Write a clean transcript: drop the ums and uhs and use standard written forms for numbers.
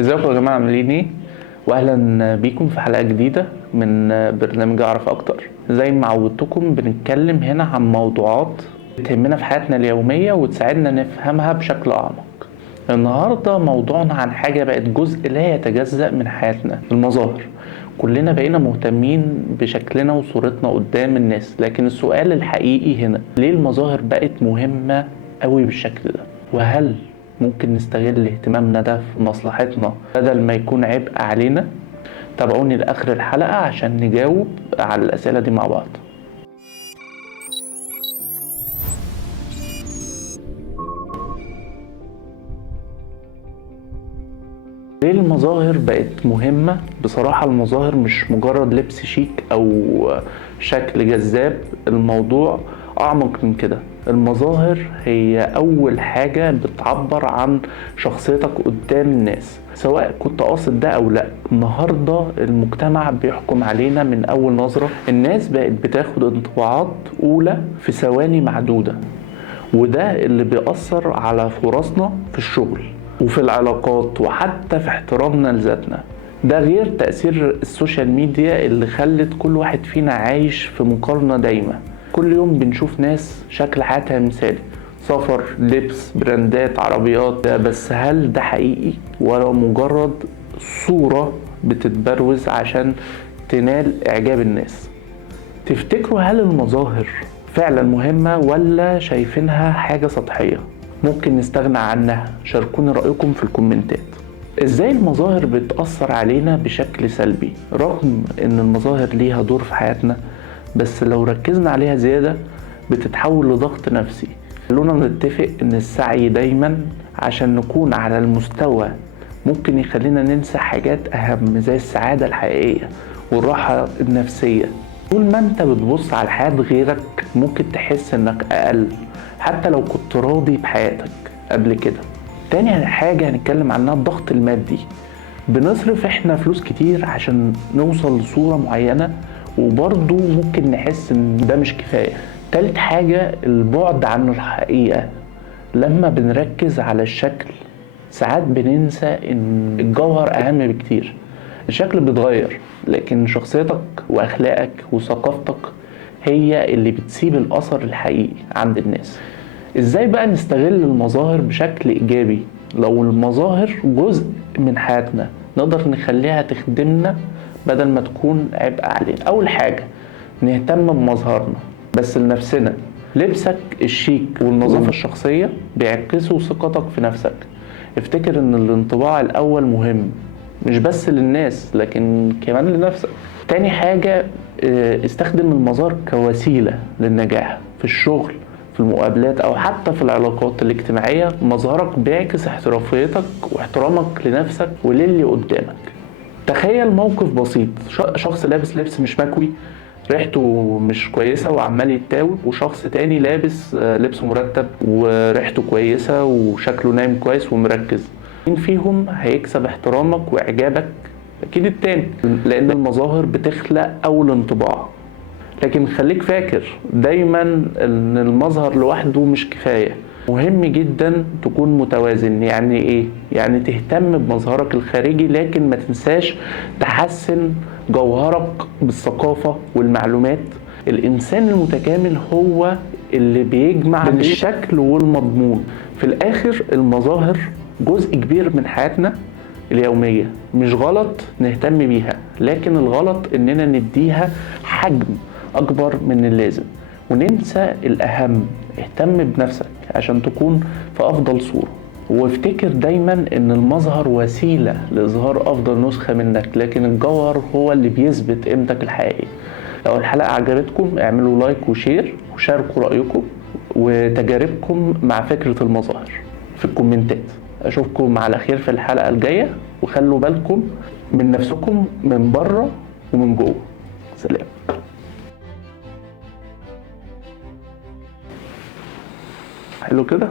ازيكم يا جماعة عاملين ايه؟ واهلا بيكم في حلقة جديدة من برنامج اعرف اكتر. زي ما عودتكم بنتكلم هنا عن موضوعات بتهمنا في حياتنا اليومية وتساعدنا نفهمها بشكل اعمق. النهاردة موضوعنا عن حاجة بقت جزء لا يتجزأ من حياتنا، المظاهر. كلنا بقينا مهتمين بشكلنا وصورتنا قدام الناس، لكن السؤال الحقيقي هنا ليه المظاهر بقت مهمة قوي بالشكل ده؟ وهل ممكن نستغل اهتمامنا ده في مصلحتنا بدل ما يكون عبء علينا؟ تابعوني لآخر الحلقة عشان نجاوب على الأسئلة دي مع بعض. ليه المظاهر بقت مهمة؟ بصراحة المظاهر مش مجرد لبس شيك أو شكل جذاب، الموضوع أعمق من كده. المظاهر هي أول حاجة بتعبر عن شخصيتك قدام الناس، سواء كنت قاصد ده أو لأ. النهاردة المجتمع بيحكم علينا من أول نظرة، الناس بقت بتاخد انطباعات أولى في ثواني معدودة، وده اللي بيأثر على فرصنا في الشغل وفي العلاقات وحتى في احترامنا لذاتنا. ده غير تأثير السوشيال ميديا اللي خلت كل واحد فينا عايش في مقارنة دايمة. كل يوم بنشوف ناس شكل حياتها مثالي، سفر، لبس، براندات، عربيات. بس هل ده حقيقي ولا مجرد صورة بتتبروز عشان تنال إعجاب الناس؟ تفتكروا هل المظاهر فعلا مهمة ولا شايفينها حاجة سطحية ممكن نستغنى عنها؟ شاركوني رأيكم في الكومنتات. ازاي المظاهر بتأثر علينا بشكل سلبي؟ رغم ان المظاهر ليها دور في حياتنا، بس لو ركزنا عليها زيادة بتتحول لضغط نفسي. خلونا نتفق ان السعي دايما عشان نكون على المستوى ممكن يخلينا ننسى حاجات اهم زي السعادة الحقيقية والراحة النفسية. طول ما انت بتبص على حياة غيرك ممكن تحس انك اقل، حتى لو كنت راضي بحياتك قبل كده. تاني حاجة هنتكلم عنها الضغط المادي. بنصرف احنا فلوس كتير عشان نوصل لصورة معينة، وبرضو ممكن نحس ان ده مش كفاية. تالت حاجة البعد عن الحقيقة. لما بنركز على الشكل ساعات بننسى ان الجوهر اهم بكتير. الشكل بيتغير، لكن شخصيتك واخلاقك وثقافتك هي اللي بتسيب الاثر الحقيقي عند الناس. ازاي بقى نستغل المظاهر بشكل ايجابي؟ لو المظاهر جزء من حياتنا نقدر نخليها تخدمنا بدل ما تكون عبء علينا. اول حاجة نهتم بمظهرنا بس لنفسنا. لبسك الشيك والنظافة الشخصية بيعكسوا ثقتك في نفسك. افتكر ان الانطباع الاول مهم، مش بس للناس لكن كمان لنفسك. تاني حاجة استخدم المظاهر كوسيلة للنجاح في الشغل، في المقابلات او حتى في العلاقات الاجتماعية. مظهرك بيعكس احترافيتك واحترامك لنفسك وللي قدامك. تخيل موقف بسيط، شخص لابس لبس مش مكوي، ريحته مش كويسة وعمال يتاوب، وشخص تاني لابس لبس مرتب وريحته كويسة وشكله نايم كويس ومركز. مين فيهم هيكسب احترامك واعجابك؟ اكيد التاني، لان المظاهر بتخلق اول انطباع. لكن خليك فاكر دايما ان المظهر لوحده مش كفاية. مهم جدا تكون متوازن. يعني ايه؟ يعني تهتم بمظهرك الخارجي لكن ما تنساش تحسن جوهرك بالثقافة والمعلومات. الانسان المتكامل هو اللي بيجمع بين الشكل والمضمون. في الاخر المظاهر جزء كبير من حياتنا اليومية، مش غلط نهتم بيها، لكن الغلط اننا نديها حجم اكبر من اللازم وننسى الاهم. اهتم بنفسك عشان تكون في افضل صورة، وافتكر دايما ان المظهر وسيلة لاظهار افضل نسخة منك، لكن الجوهر هو اللي بيثبت قيمتك الحقيقية. لو الحلقة عجبتكم اعملوا لايك وشير وشاركوا رأيكم وتجاربكم مع فكرة المظاهر في الكومنتات. اشوفكم على خير في الحلقة الجاية، وخلوا بالكم من نفسكم من بره ومن جوه. سلام. حلو كده.